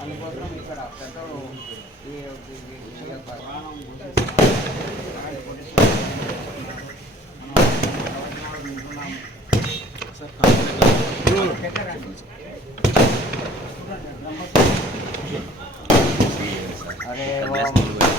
అందుకోసం ఇక్కడ పెద్దలు ఈ యొక్క ప్రాణం అరే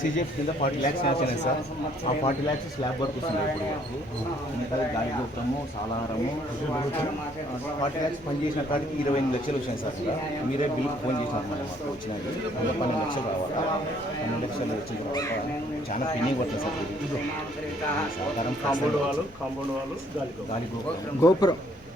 సీజీఎఫ్ కింద ఫార్టీ ల్యాక్స్ వచ్చినాయి సార్. ఆ ఫార్టీ ల్యాక్స్ స్లాబ్ వర్క్ వస్తుంది ఇప్పుడు గాలి గోపురము సాలాహారము ఫార్టీ ల్యాక్స్ పని చేసిన కాడికి ఇరవై ఎనిమిది లక్షలు వచ్చినాయి సార్ ఇంకా. మీరే బిల్ ఫోన్ చేసినారు మాకు వచ్చినది ఇంకా పన్నెండు లక్షలు రావాలి. పన్నెండు లక్షలు వచ్చిన తర్వాత చాలా పెండింగ్ పడుతుంది సార్. కాంపౌండ్ వాళ్ళు కాంపౌండ్ వాళ్ళు గాలి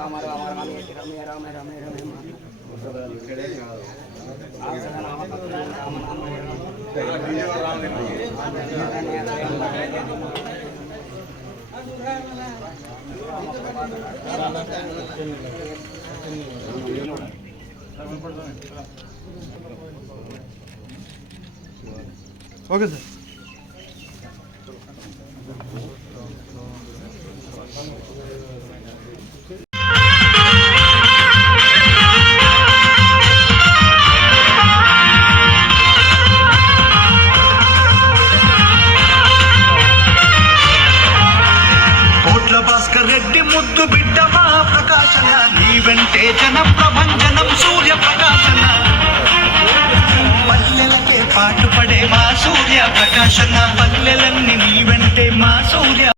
రామ రామ రామ రమే రామ రమే రమే ఓకే సార్ వెంటే జన ప్రభంజనం సూర్య ప్రకాశన పల్లెలకే పాటుపడే మా సూర్య ప్రకాశన పల్లెలన్నీ నీ వెంటే మా సూర్య